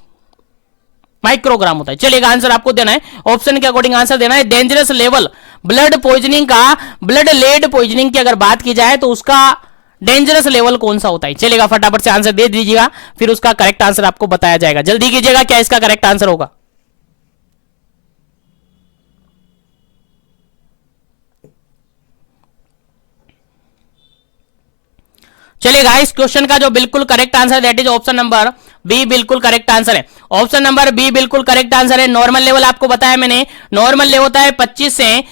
माइक्रोग्राम होता है। चलिएगा आंसर आपको देना है, ऑप्शन के अकॉर्डिंग आंसर देना है। डेंजरस लेवल ब्लड पॉइजनिंग का, ब्लड लेड पॉइजनिंग की अगर बात की जाए तो उसका डेंजरस लेवल कौन सा होता है? चलिएगा फटाफट से आंसर दे दीजिएगा, फिर उसका करेक्ट आंसर आपको बताया जाएगा। जल्दी कीजिएगा, क्या इसका करेक्ट आंसर होगा? चलिएगा इस क्वेश्चन का जो बिल्कुल correct answer that is option number B बिल्कुल करेक्ट आंसर है। ऑप्शन नंबर बी बिल्कुल करेक्ट आंसर है। नॉर्मल लेवल आपको बताया मैंने, नॉर्मल लेवल होता है 25 से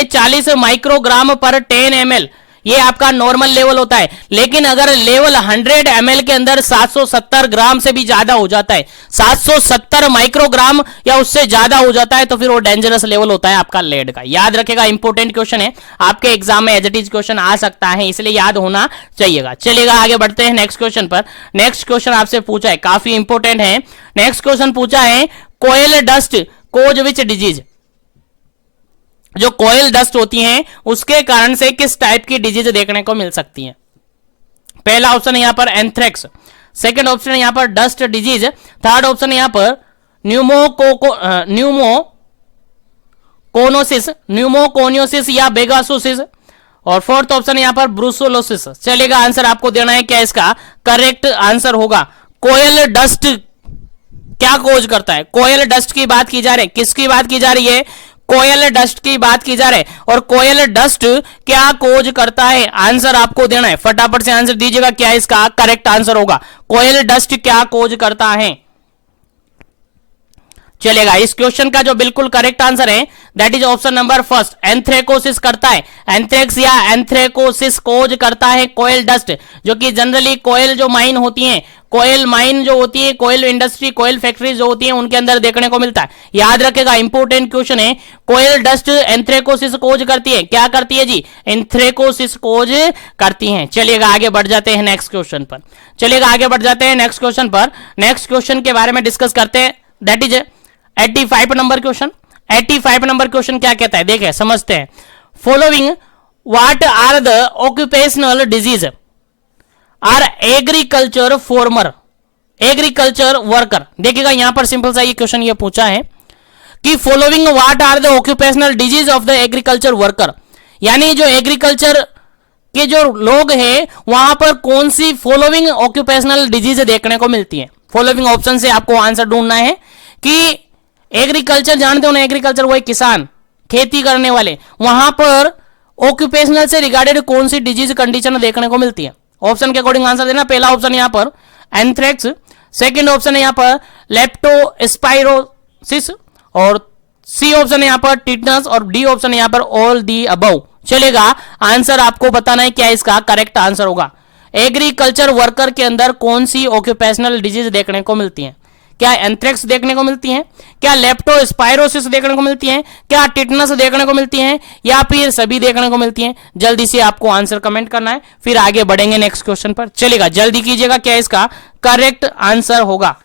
40 माइक्रोग्राम पर 10 ml, ये आपका नॉर्मल लेवल होता है। लेकिन अगर लेवल 100 ml के अंदर 770 ग्राम से भी ज्यादा हो जाता है, 770 माइक्रोग्राम या उससे ज्यादा हो जाता है, तो फिर वो डेंजरस लेवल होता है आपका लेड का। याद रखेगा, इंपॉर्टेंट क्वेश्चन है, आपके एग्जाम में एज इट इज क्वेश्चन आ सकता है, इसलिए याद होना चाहिएगा। चलिएगा आगे बढ़ते हैं नेक्स्ट क्वेश्चन पर। नेक्स्ट क्वेश्चन आपसे पूछा है, काफी इंपॉर्टेंट है। नेक्स्ट क्वेश्चन पूछा है, कोयल डस्ट कोज विच डिजीज, जो कोयल डस्ट होती हैं उसके कारण से किस टाइप की डिजीज देखने को मिल सकती है? पहला ऑप्शन है यहां पर एंथ्रेक्स, सेकंड ऑप्शन है यहां पर डस्ट डिजीज, थर्ड ऑप्शन है यहां पर न्यूमोकोनियोसिस या बेगासोसिस, और फोर्थ ऑप्शन है यहां पर ब्रूसोलोसिस। चलेगा आंसर आपको देना है, क्या इसका करेक्ट आंसर होगा? कोयल डस्ट क्या कोज करता है? कोयल डस्ट की बात की जा रही है, किसकी बात की जा रही है? कोयल डस्ट की बात की जा रही है। और कोयल डस्ट क्या कोज करता है? आंसर आपको देना है, फटाफट से आंसर दीजिएगा, क्या इसका करेक्ट आंसर होगा? कोयल डस्ट क्या कोज करता है? चलेगा इस क्वेश्चन का जो बिल्कुल करेक्ट आंसर है that is option number first, anthracosis करता है। एंथ्रेक्स या एंथ्रेकोसिस कोज करता है कोयल डस्ट, जो कि जनरली कोयल जो माइन होती हैं, कोयल माइन जो होती है, कोयल इंडस्ट्री, कोयल फैक्ट्री जो होती है, उनके अंदर देखने को मिलता है। याद रखेगा, इंपोर्टेंट क्वेश्चन है। कोयल डस्ट एंथ्रेकोसिस कोज करती है, क्या करती है जी? एंथ्रेकोसिस कोज करती है। चलिएगा आगे बढ़ जाते हैं नेक्स्ट क्वेश्चन पर। चलिएगा आगे बढ़ जाते हैं नेक्स्ट क्वेश्चन पर। नेक्स्ट क्वेश्चन के बारे में डिस्कस करते हैं, that is 85 number question. 85 number question क्या कहता है, देखें समझते हैं। Following what are the occupational disease are agriculture farmer, agriculture worker. देखिएगा यहां पर सिंपल सा ये क्वेश्चन ये पूछा है कि following what are the occupational disease of the agriculture worker, यानी जो एग्रीकल्चर के जो लोग हैं वहां पर कौन सी फॉलोइंग ऑक्यूपेशनल डिजीज देखने को मिलती है? फॉलोइंग ऑप्शन से आपको आंसर ढूंढना है कि एग्रीकल्चर जानते हो ना, एग्रीकल्चर वही किसान, खेती करने वाले, वहां पर ऑक्यूपेशनल से रिगार्डेड कौन सी डिजीज कंडीशन देखने को मिलती है? ऑप्शन के अकॉर्डिंग आंसर देना। पहला ऑप्शन यहां पर एंथ्रेक्स, सेकंड ऑप्शन है यहां पर लेप्टोस्पाइरोसिस, और सी ऑप्शन है यहां पर टिटनस, और डी ऑप्शन है यहां पर ऑल दी अबव। चलेगा आंसर आपको बताना है, क्या इसका करेक्ट आंसर होगा? एग्रीकल्चर वर्कर के अंदर कौन सी ऑक्यूपेशनल डिजीज देखने को मिलती है? क्या एंथ्रेक्स देखने को मिलती है, क्या लेप्टोस्पाइरोसिस देखने को मिलती है, क्या टिटनस देखने को मिलती है, या फिर सभी देखने को मिलती है? जल्दी से आपको आंसर कमेंट करना है, फिर आगे बढ़ेंगे नेक्स्ट क्वेश्चन पर। चलेगा जल्दी कीजिएगा, क्या इसका करेक्ट आंसर होगा?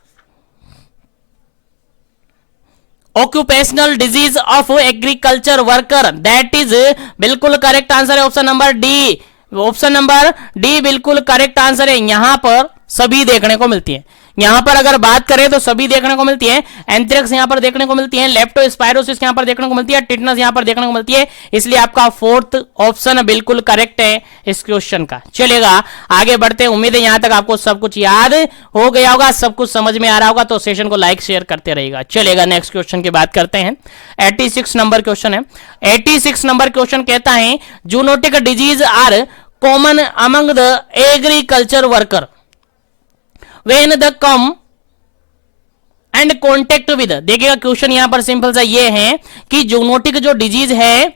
Occupational disease of agriculture worker, that is बिल्कुल करेक्ट आंसर है option number D. Option number D बिल्कुल करेक्ट आंसर है। यहां पर सभी देखने को मिलती है, यहां पर अगर बात करें तो सभी देखने को मिलती है। एंथ्रेक्स यहां पर देखने को मिलती है, लेप्टोस्पाइरोसिस यहां पर देखने को मिलती है, टिटनस यहां पर देखने को मिलती है, इसलिए आपका फोर्थ ऑप्शन बिल्कुल करेक्ट है इस क्वेश्चन का। चलेगा आगे बढ़ते हैं, उम्मीद है यहां तक आपको सब कुछ याद हो गया होगा, सब कुछ समझ में आ रहा होगा, तो सेशन को लाइक शेयर करते रहिएगा। चलेगा नेक्स्ट क्वेश्चन की बात करते हैं। 86 नंबर क्वेश्चन है। 86 नंबर क्वेश्चन कहता है zoonotic disease are common among the agriculture worker when the come and contact with। देखिएगा क्वेश्चन यहां पर सिंपल सा ये है कि जूनोटिक जो डिजीज है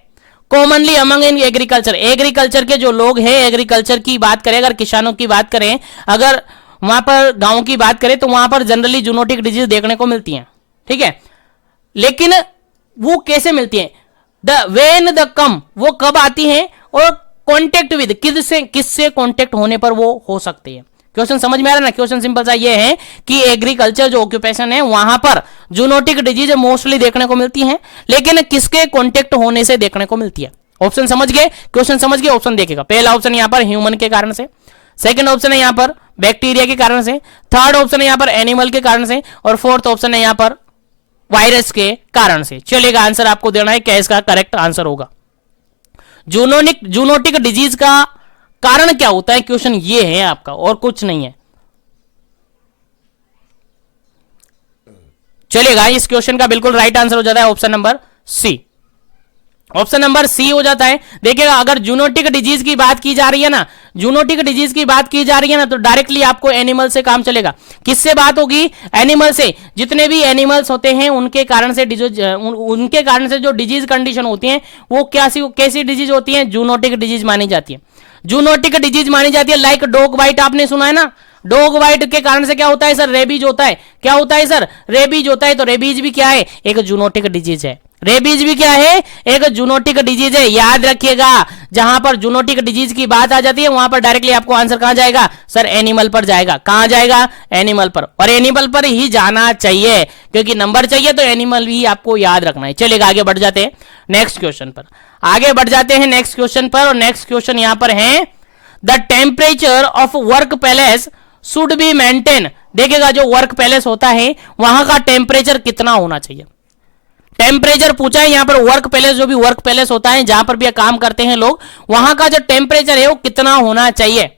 commonly among in agriculture, agriculture के जो लोग हैं, एग्रीकल्चर की बात करें, अगर किसानों की बात करें, अगर वहां पर गांव की बात करें, तो वहां पर जनरली जूनोटिक डिजीज देखने को मिलती हैं, ठीक है। लेकिन वो कैसे मिलती है? द वेन द कम, वो कब आती है, और कॉन्टेक्ट विद, किससे कॉन्टेक्ट होने पर वो हो सकती है। क्वेश्चन समझ में आ रहा है ना? क्वेश्चन सिंपल सा ये है कि एग्रीकल्चर जो ऑक्यूपेशन है वहां पर जूनोटिक डिजीज मोस्टली देखने को मिलती हैं, लेकिन किसके कॉन्टेक्ट होने से देखने को मिलती है? ऑप्शन समझ गए? क्वेश्चन समझ गए? ऑप्शन देखिएगा, पहला ऑप्शन यहां पर ह्यूमन के कारण से, सेकंड ऑप्शन है यहां पर बैक्टीरिया के कारण से, थर्ड ऑप्शन है यहां पर एनिमल के कारण से, और फोर्थ ऑप्शन है यहां पर वायरस के कारण से। चलेगा, आंसर आपको देना है क्या इसका करेक्ट आंसर होगा। जूनोटिक डिजीज का कारण क्या होता है, क्वेश्चन ये है आपका, और कुछ नहीं है। चलेगा, इस क्वेश्चन का बिल्कुल राइट आंसर हो जाता है option number C. Option number C हो जाता है। देखिएगा, अगर जूनोटिक डिजीज की बात की जा रही है ना, जूनोटिक डिजीज की बात की जा रही है ना, तो डायरेक्टली आपको एनिमल से काम चलेगा। किससे बात होगी? एनिमल से। जितने भी एनिमल्स होते हैं उनके कारण से उनके कारण से जो डिजीज कंडीशन होती है वो कैसी डिजीज होती है? जूनोटिक डिजीज मानी जाती है। जूनोटिक डिजीज मानी जाती है। लाइक डॉग बाइट आपने सुना है ना, डॉग बाइट के कारण से क्या होता है सर? रेबीज होता है। क्या होता है सर? रेबीज होता है। तो रेबीज भी क्या है? एक जूनोटिक डिजीज है। रेबीज भी क्या है? एक जूनोटिक डिजीज है। याद रखिएगा, जहां पर जूनोटिक डिजीज की बात आ जाती है वहां पर डायरेक्टली आपको आंसर कहां जाएगा सर? एनिमल पर जाएगा। कहां जाएगा? एनिमल पर। और एनिमल पर ही जाना चाहिए, क्योंकि नंबर चाहिए तो एनिमल भी आपको याद रखना है। चलेगा, आगे बढ़ जाते हैं नेक्स्ट क्वेश्चन पर। आगे बढ़ जाते हैं नेक्स्ट क्वेश्चन पर, और नेक्स्ट क्वेश्चन यहां पर है, the temperature of work palace should be maintain. देखिएगा, जो वर्क पैलेस होता है वहां का टेम्परेचर कितना होना चाहिए? टेम्परेचर पूछा है यहां पर। वर्क पैलेस, जो भी वर्क पैलेस होता है जहां पर भी काम करते हैं लोग, वहां का जो टेम्परेचर है वो कितना होना चाहिए?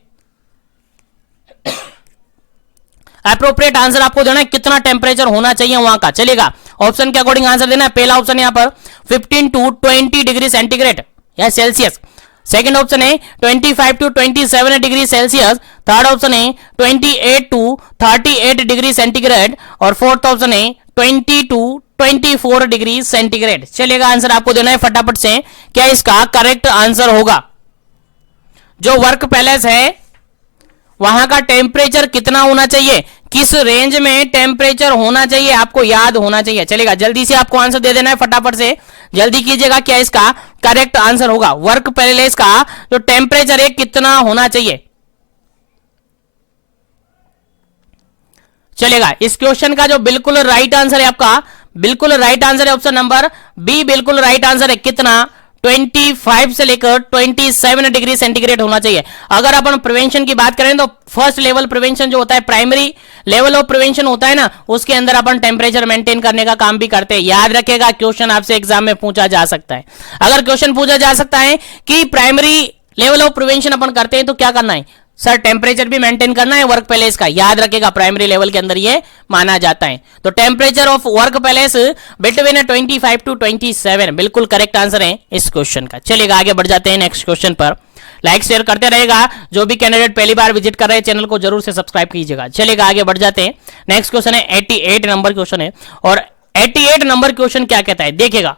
अप्रोप्रिएट आंसर आपको देना है, कितना टेम्परेचर होना चाहिए वहां का। चलेगा, ऑप्शन के अकॉर्डिंग आंसर देना है। पहला ऑप्शन यहां पर 15 to 20 डिग्री सेंटीग्रेड या सेल्सियस। सेकेंड ऑप्शन है 25 to 27 degree Celsius. Third option है 28 to 38 डिग्री सेंटीग्रेड, और फोर्थ ऑप्शन है 20 to 24 डिग्री सेंटीग्रेड। चलेगा, आंसर आपको देना है फटाफट से, क्या इसका करेक्ट आंसर होगा? जो वर्क पैलेस है वहां का टेम्परेचर कितना होना चाहिए, किस रेंज में टेम्परेचर होना चाहिए, आपको याद होना चाहिए। चलेगा, जल्दी से आपको आंसर दे देना है फटाफट से, जल्दी कीजिएगा, क्या इसका करेक्ट आंसर होगा? वर्क पैलेस का जो टेम्परेचर है कितना होना चाहिए? चलेगा, इस क्वेश्चन का जो बिल्कुल राइट आंसर है आपका, बिल्कुल राइट आंसर है ऑप्शन नंबर बी। बिल्कुल राइट आंसर है। कितना? 25 से लेकर 27 डिग्री सेंटीग्रेड होना चाहिए। अगर अपन प्रिवेंशन की बात करें तो फर्स्ट लेवल प्रिवेंशन जो होता है, प्राइमरी लेवल ऑफ प्रिवेंशन होता है ना, उसके अंदर अपन टेम्परेचर मेंटेन करने का काम भी करते हैं। याद रखिएगा, क्वेश्चन आपसे एग्जाम में पूछा जा सकता है। अगर क्वेश्चन पूछा जा सकता है कि प्राइमरी लेवल ऑफ प्रिवेंशन अपन करते हैं तो क्या करना है सर? टेम्परेचर भी मेंटेन करना है वर्क पैलेस का। याद रखिएगा, प्राइमरी लेवल के अंदर ये माना जाता है। तो temperature of work palace between 25 to 27 बिल्कुल करेक्ट आंसर है इस क्वेश्चन का। चलिएगा, आगे बढ़ जाते हैं नेक्स्ट क्वेश्चन पर। लाइक शेयर करते रहेगा। जो भी कैंडिडेट पहली बार विजिट कर रहे हैं चैनल को जरूर से सब्सक्राइब कीजिएगा। चलिएगा, आगे बढ़ जाते हैं। नेक्स्ट क्वेश्चन है 88 नंबर क्वेश्चन है, और 88 नंबर क्वेश्चन क्या कहता है? देखिएगा,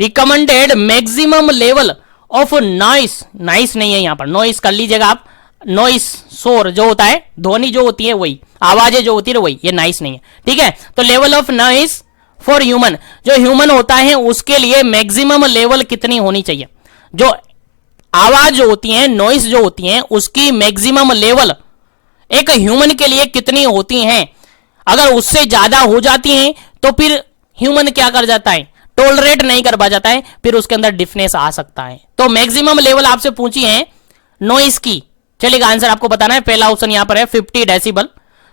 recommended maximum level of noise, nice नहीं है यहां पर, नॉइस कर लीजिएगा आप। नॉइस, शोर जो होता है, ध्वनि जो होती है वही, आवाजें जो होती है वही, ये नाइस नहीं है। ठीक है, तो level of noise for human, जो ह्यूमन होता है उसके लिए मैक्सिमम लेवल कितनी होनी चाहिए? जो आवाज जो होती है, नॉइस जो होती है, उसकी मैक्सिमम लेवल एक ह्यूमन के लिए कितनी होती हैं? अगर उससे ज्यादा हो जाती हैं तो फिर ह्यूमन क्या कर जाता है? टॉलरेट नहीं कर पा जाता है, फिर उसके अंदर डिफनेस आ सकता है। तो मैक्सिमम लेवल आपसे पूछी है नॉइस की। चलिएगा, आंसर आपको बताना है। पहला ऑप्शन यहां पर है 50 डेसिबल,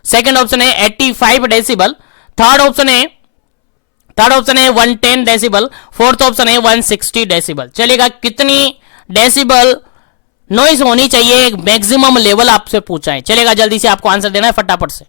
सेकंड ऑप्शन है 85 डेसिबल, थर्ड ऑप्शन है 110 डेसिबल, फोर्थ ऑप्शन है 160 डेसिबल। चलिएगा, कितनी डेसिबल नॉइस होनी चाहिए मैक्सिमम लेवल आपसे पूछा है? चलेगा, जल्दी से आपको आंसर देना है फटाफट से।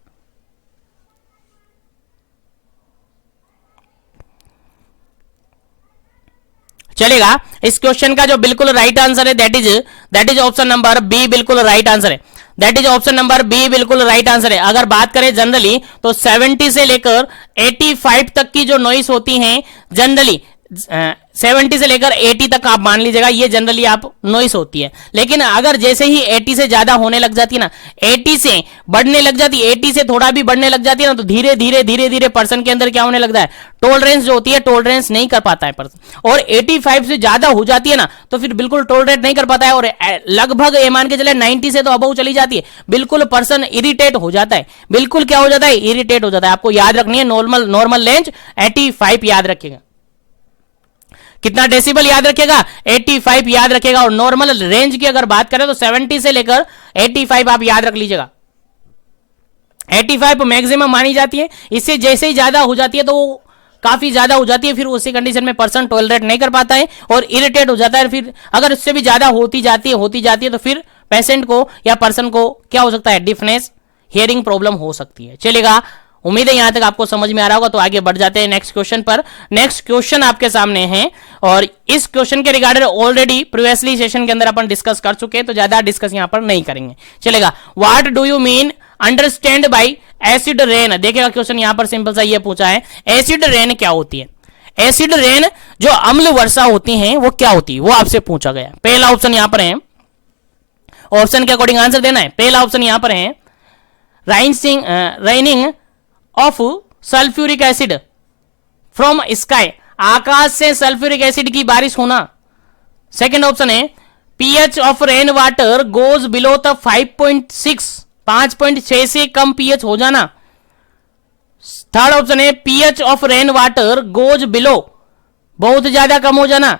चलेगा, इस क्वेश्चन का जो बिल्कुल राइट आंसर है that is option number B. बिल्कुल राइट आंसर है, that is option number B. बिल्कुल राइट आंसर है। अगर बात करें जनरली तो 70 से लेकर 85 तक की जो नॉइस होती हैं जनरली, 70 से लेकर 80 तक आप मान लीजिएगा, ये जनरली आप नॉइस होती है। लेकिन अगर जैसे ही 80 से ज्यादा होने लग जाती है ना, 80 से बढ़ने लग जाती है, 80 से थोड़ा भी बढ़ने लग जाती है ना, तो धीरे धीरे पर्सन के अंदर क्या होने लगता है? टॉलरेंस जो होती है, टॉलरेंस नहीं कर पाता है पर्सन। और 85 से ज्यादा हो जाती है ना, तो फिर बिल्कुल टॉलरेट नहीं कर पाता है, और लगभग ये मान के चले 90 से तो अबव चली जाती है, बिल्कुल पर्सन इरिटेट हो जाता है। बिल्कुल क्या हो जाता है? इरिटेट हो जाता है। आपको याद रखनी है नॉर्मल रेंज 85 याद रखिएगा। कितना डेसिबल याद रखेगा? 85 याद रखेगा। और नॉर्मल रेंज की अगर बात करें तो 70 से लेकर 85 आप याद रख लीजिएगा। 85 मैक्सिमम मानी जाती है। इससे जैसे ही ज्यादा हो जाती है तो काफी ज्यादा हो जाती है, फिर उसी कंडीशन में पर्सन टॉलरेट नहीं कर पाता है और इरिटेट हो जाता है। फिर अगर इससे भी ज्यादा होती जाती है तो फिर पेशेंट को या पर्सन को क्या हो सकता है, डिफनेस, हियरिंग प्रॉब्लम हो सकती है। चलेगा, उम्मीद है यहां तक आपको समझ में आ रहा होगा। तो आगे बढ़ जाते हैं नेक्स्ट क्वेश्चन पर। नेक्स्ट क्वेश्चन आपके सामने है और इस क्वेश्चन के रिगार्डेड ऑलरेडी प्रीवियसली सेशन के अंदर अपन डिस्कस कर चुके हैं, तो ज्यादा डिस्कस यहां पर नहीं करेंगे। चलेगा, what do you mean understand by acid rain. देखिएगा क्वेश्चन यहां पर सिंपल सा ये पूछा है, एसिड रेन क्या होती है। एसिड रेन जो अम्ल वर्षा होती है वो क्या होती है, वो आपसे पूछा गया। पहला ऑप्शन यहां पर है, ऑप्शन के अकॉर्डिंग आंसर देना है। पहला ऑप्शन यहां पर है raining of sulphuric acid from sky, आकाश से सल्फ्यूरिक एसिड की बारिश होना। सेकंड ऑप्शन है pH of rain water goes below the 5.6, 5.6 से कम पीएच हो जाना। थर्ड ऑप्शन है pH of rain water goes below, बहुत ज्यादा कम हो जाना।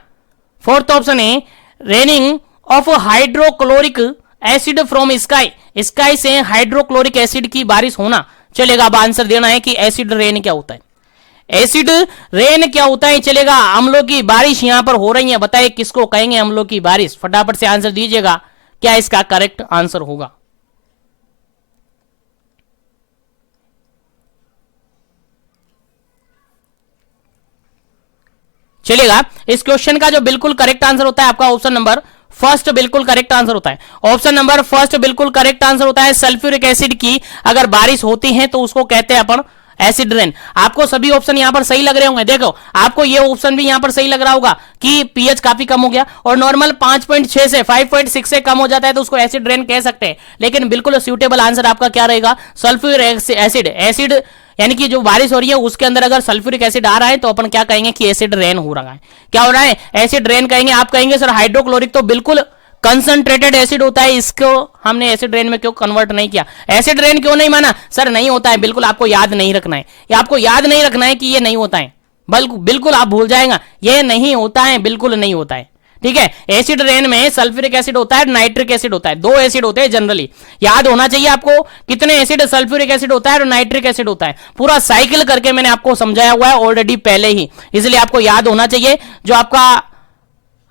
फोर्थ ऑप्शन है raining of hydrochloric acid from sky, sky से हाइड्रोक्लोरिक एसिड की बारिश होना। चलेगा, अब आंसर देना है कि एसिड रेन क्या होता है। एसिड रेन क्या होता है। चलेगा, अम्लों की बारिश यहां पर हो रही है, बताइए किसको कहेंगे अम्लों की बारिश। फटाफट से आंसर दीजिएगा, क्या इसका करेक्ट आंसर होगा। चलेगा, इस क्वेश्चन का जो बिल्कुल करेक्ट आंसर होता है आपका ऑप्शन नंबर फर्स्ट बिल्कुल करेक्ट आंसर होता है। ऑप्शन नंबर फर्स्ट बिल्कुल करेक्ट आंसर होता है। सल्फ्यूरिक एसिड की अगर बारिश होती है तो उसको कहते हैं अपन एसिड रेन। आपको सभी ऑप्शन यहां पर सही लग रहे होंगे। देखो, आपको ये ऑप्शन भी यहां पर सही लग रहा होगा कि पीएच काफी कम हो गया और नॉर्मल 5.6 से 5.6 से कम हो जाता है तो उसको एसिड रेन कह सकते हैं। लेकिन बिल्कुल सूटेबल आंसर आपका क्या रहेगा, सल्फ्यूरिक एसिड। एसिड यानी कि जो बारिश हो रही है उसके अंदर अगर सल्फ्यूरिक एसिड आ रहा है तो अपन क्या कहेंगे कि एसिड रेन हो रहा है। क्या हो रहा है, एसिड रेन कहेंगे। आप कहेंगे सर हाइड्रोक्लोरिक तो बिल्कुल कंसंट्रेटेड एसिड होता है, इसको हमने एसिड रेन में क्यों कन्वर्ट नहीं किया, एसिड रेन क्यों नहीं माना। सर नहीं होता है, बिल्कुल आपको याद नहीं रखना है, या आपको याद नहीं रखना है कि ये नहीं होता है, बिल्कुल आप भूल जाएगा, ये नहीं होता है, बिल्कुल नहीं होता है। ठीक है, एसिड रेन में सल्फ्यूरिक एसिड होता है, नाइट्रिक एसिड होता है, दो एसिड होते हैं जनरली। याद होना चाहिए आपको कितने एसिड, सल्फ्यूरिक एसिड होता है और नाइट्रिक एसिड होता है। पूरा साइकिल करके मैंने आपको समझाया हुआ है ऑलरेडी पहले ही, इसलिए आपको याद होना चाहिए। जो आपका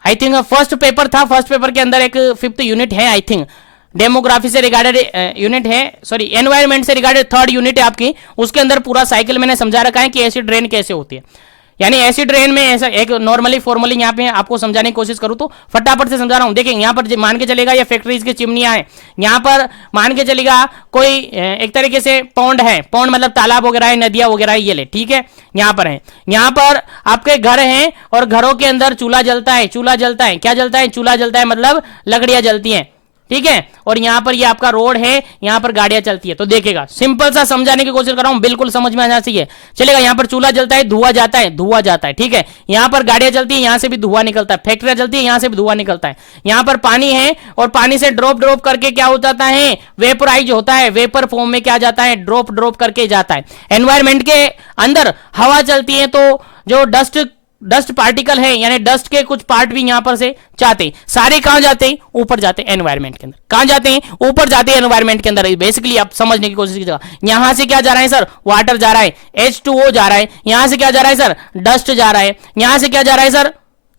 आई थिंक फर्स्ट पेपर था, फर्स्ट पेपर के अंदर एक 5th यूनिट है, आई थिंक डेमोग्राफी से रिगार्डेड यूनिट है, सॉरी एनवायरमेंट से रिगार्डेड 3rd यूनिट है आपकी, उसके अंदर पूरा साइकिल मैंने समझा रखा है कि एसिड रेन कैसे होती है। यानी एसिड रेन में ऐसा एक नॉर्मली फॉर्मली यहां पे आपको समझाने की कोशिश करूं तो फटाफट से समझा रहा हूं। देखिए यहां पर मान के चलेगा ये फैक्ट्रीज की चिमनियां हैं, यहां पर मान के चलेगा कोई एक तरीके से पौंड है, पौंड मतलब तालाब वगैरह है, नदियां वगैरह ये ले, ठीक है, यहां पर है। यहां पर आपके घर हैं और घरों के अंदर चूल्हा जलता है, चूल्हा जलता है, क्या जलता है, चूल्हा जलता है, मतलब लकड़ियां जलती हैं, ठीक है। और यहां पर ये आपका रोड है, यहां पर गाड़ियां चलती है। तो देखिएगा सिंपल सा समझाने की कोशिश कर रहा हूं, बिल्कुल समझ में आना चाहिए। चलेगा, यहां पर चूल्हा जलता है, धुआं जाता है, धुआं जाता है, ठीक है। यहां पर गाड़ियां चलती है, यहां से भी धुआं निकलता है, फैक्ट्रियां चलती है, यहां से भी धुआं निकलता है। यहां पर पानी है और पानी से ड्रॉप ड्रॉप करके क्या हो जाता है, वेपराइज होता है, वेपर फॉर्म में क्या जाता है, ड्रॉप ड्रॉप करके जाता है। एनवायरमेंट के अंदर हवा चलती है तो जो डस्ट पार्टिकल है, यानी डस्ट के कुछ पार्ट भी यहां पर से जाते हैं, सारे कहां जाते हैं, ऊपर जाते हैं एनवायरमेंट के अंदर। कहां जाते हैं, ऊपर जाते हैं एनवायरमेंट के अंदर। बेसिकली आप समझने की कोशिश कीजिएगा, यहां से क्या जा रहा है सर, वाटर जा रहा है, H2O जा रहा है, यहां से क्या जा रहा है सर, डस्ट जा रहा है, यहां से क्या जा रहा है सर,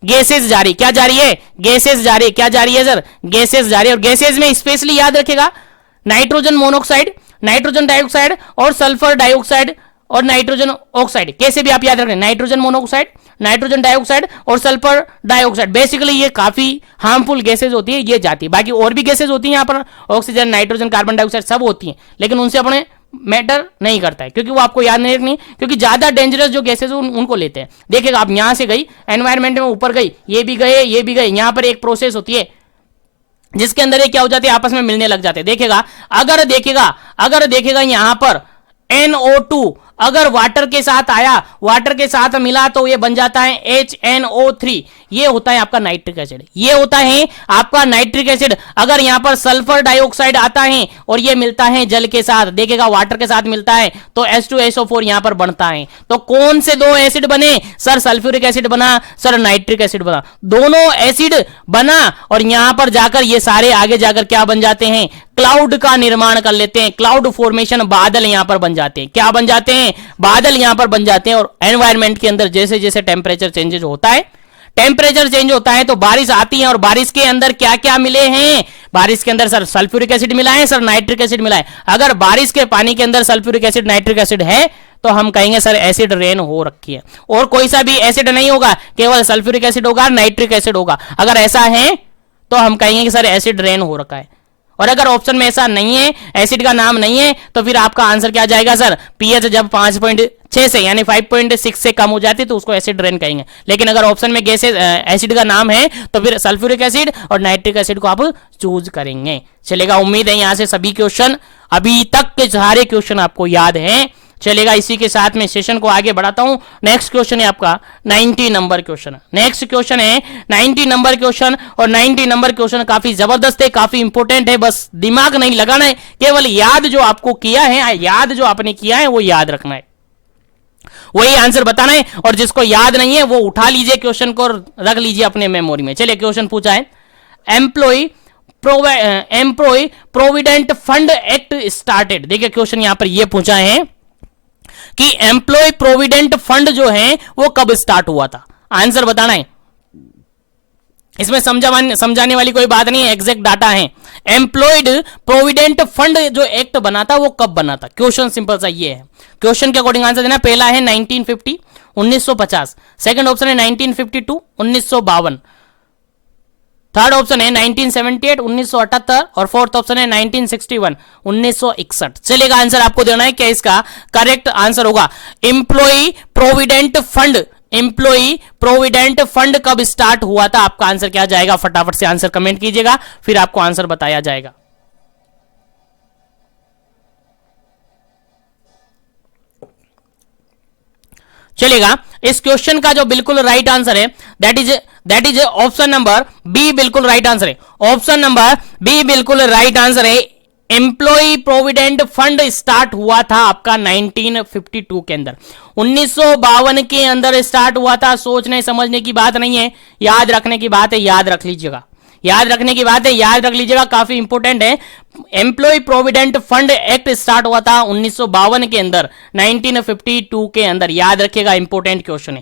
गैसेज जा रही, क्या जा रही है, गैसेज जा रही, क्या जा रही है सर, गैसेज जा रही है। और गैसेज में स्पेशली याद रखेगा नाइट्रोजन मोनोऑक्साइड, नाइट्रोजन डाइऑक्साइड और सल्फर डाइऑक्साइड और नाइट्रोजन ऑक्साइड, कैसे भी आप याद रखें, नाइट्रोजन मोनोऑक्साइड, नाइट्रोजन डाइऑक्साइड और सल्फर डाइऑक्साइड। बेसिकली ये काफी हार्मफुल गैसेज होती है, ये जाती है। बाकी और भी गैसेज होती हैं यहाँ पर, ऑक्सीजन, नाइट्रोजन, कार्बन डाइऑक्साइड सब होती हैं, लेकिन उनसे अपने मैटर नहीं करता है क्योंकि वो आपको याद नहीं रखनी, क्योंकि ज्यादा डेंजरस जो गैसेज उनको लेते हैं। देखिएगा आप यहां से गई एनवायरमेंट में, ऊपर गई, ये भी गए, ये भी गए, यहां पर एक प्रोसेस होती है जिसके अंदर ये क्या हो जाती है, आपस में मिलने लग जाते हैं। देखिएगा अगर देखिएगा यहां पर NO2 अगर वाटर के साथ आया, वाटर के साथ मिला तो ये बन जाता है HNO3, ये होता है आपका नाइट्रिक एसिड, ये होता है आपका नाइट्रिक एसिड। अगर यहां पर सल्फर डाइऑक्साइड आता है और ये मिलता है जल के साथ, देखिएगा वाटर के साथ मिलता है तो H2SO4 यहां पर बनता है। तो कौन से दो एसिड बने सर? सल्फ्यूरिक एसिड बना सर, नाइट्रिक एसिड बना, दोनों एसिड बना और यहां पर जाकर ये सारे आगे जाकर क्या बन जाते हैं? क्लाउड का निर्माण कर लेते हैं, क्लाउड फॉर्मेशन, बादल यहां पर बन जाते हैं। क्या बन जाते हैं? बादल यहां पर बन जाते हैं। और एनवायरमेंट के अंदर जैसे जैसे टेम्परेचर चेंजेस होता है, टेम्परेचर चेंज होता है तो बारिश आती है, और बारिश के अंदर क्या क्या मिले हैं? बारिश के अंदर सर सल्फ्यूरिक एसिड मिला है, सर नाइट्रिक एसिड मिला है। अगर बारिश के पानी के अंदर सल्फ्यूरिक एसिड नाइट्रिक एसिड है तो हम कहेंगे सर एसिड रेन हो रखी है। और कोई सा भी एसिड नहीं होगा, केवल सल्फ्यूरिक एसिड होगा, नाइट्रिक एसिड होगा। अगर ऐसा है तो हम कहेंगे कि सर एसिड रेन हो रखा है। और अगर ऑप्शन में ऐसा नहीं है, एसिड का नाम नहीं है, तो फिर आपका आंसर क्या जाएगा सर? पीएच जब 5.6 से यानी 5.6 से कम हो जाती है तो उसको एसिड रेन कहेंगे। लेकिन अगर ऑप्शन में गैसेस एसिड का नाम है तो फिर सल्फ्यूरिक एसिड और नाइट्रिक एसिड को आप चूज करेंगे। चलेगा, उम्मीद है यहां से सभी क्वेश्चन, अभी तक के सारे क्वेश्चन आपको याद हैं। चलेगा, इसी के साथ में सेशन को आगे बढ़ाता हूं। नेक्स्ट क्वेश्चन है आपका 90 नंबर क्वेश्चन। नेक्स्ट क्वेश्चन है 90 नंबर क्वेश्चन, और 90 नंबर क्वेश्चन काफी जबरदस्त है, काफी इंपॉर्टेंट है। बस दिमाग नहीं लगाना है, केवल याद जो आपको किया है, याद जो आपने किया है वो याद रखना है, वही आंसर बताना है। और जिसको याद नहीं है वो उठा लीजिए क्वेश्चन को, रख लीजिए अपने मेमोरी में। चलिए, क्वेश्चन पूछा है, employ provident fund act started. देखिए क्वेश्चन यहां पर यह पूछा है कि एम्प्लॉय प्रोविडेंट फंड जो है वो कब स्टार्ट हुआ था, आंसर बताना है। इसमें समझाने वाली कोई बात नहीं है, एग्जैक्ट डाटा है। एम्प्लॉयड प्रोविडेंट फंड जो एक्ट बना था वो कब बना था? क्वेश्चन सिंपल सा ये है। क्वेश्चन के अकॉर्डिंग आंसर देना। पहला है 1950, 1950। सेकंड ऑप्शन है 1952, 1952। थर्ड ऑप्शन है 1978, 1978। और फोर्थ ऑप्शन है 1961, 1961। चलेगा, आंसर आपको देना है। क्या इसका करेक्ट आंसर होगा? Employ provident fund, employ provident fund कब स्टार्ट हुआ था? आपका आंसर क्या जाएगा? फटाफट से आंसर कमेंट कीजिएगा, फिर आपको आंसर बताया जाएगा। चलेगा, इस क्वेश्चन का जो बिल्कुल राइट आंसर है that is option number B, बिल्कुल राइट आंसर है। ऑप्शन नंबर बी बिल्कुल राइट आंसर है। एम्प्लॉय प्रोविडेंट फंड स्टार्ट हुआ था आपका 1952 के अंदर, 1952 के अंदर स्टार्ट हुआ था। सोचने समझने की बात नहीं है, याद रखने की बात है, याद रख लीजिएगा, याद रखने की बात है, याद रख लीजिएगा, काफी इंपोर्टेंट है। Employ provident fund act start हुआ था 1952 के अंदर, 1952 के अंदर, याद रखिएगा, इंपोर्टेंट क्वेश्चन है।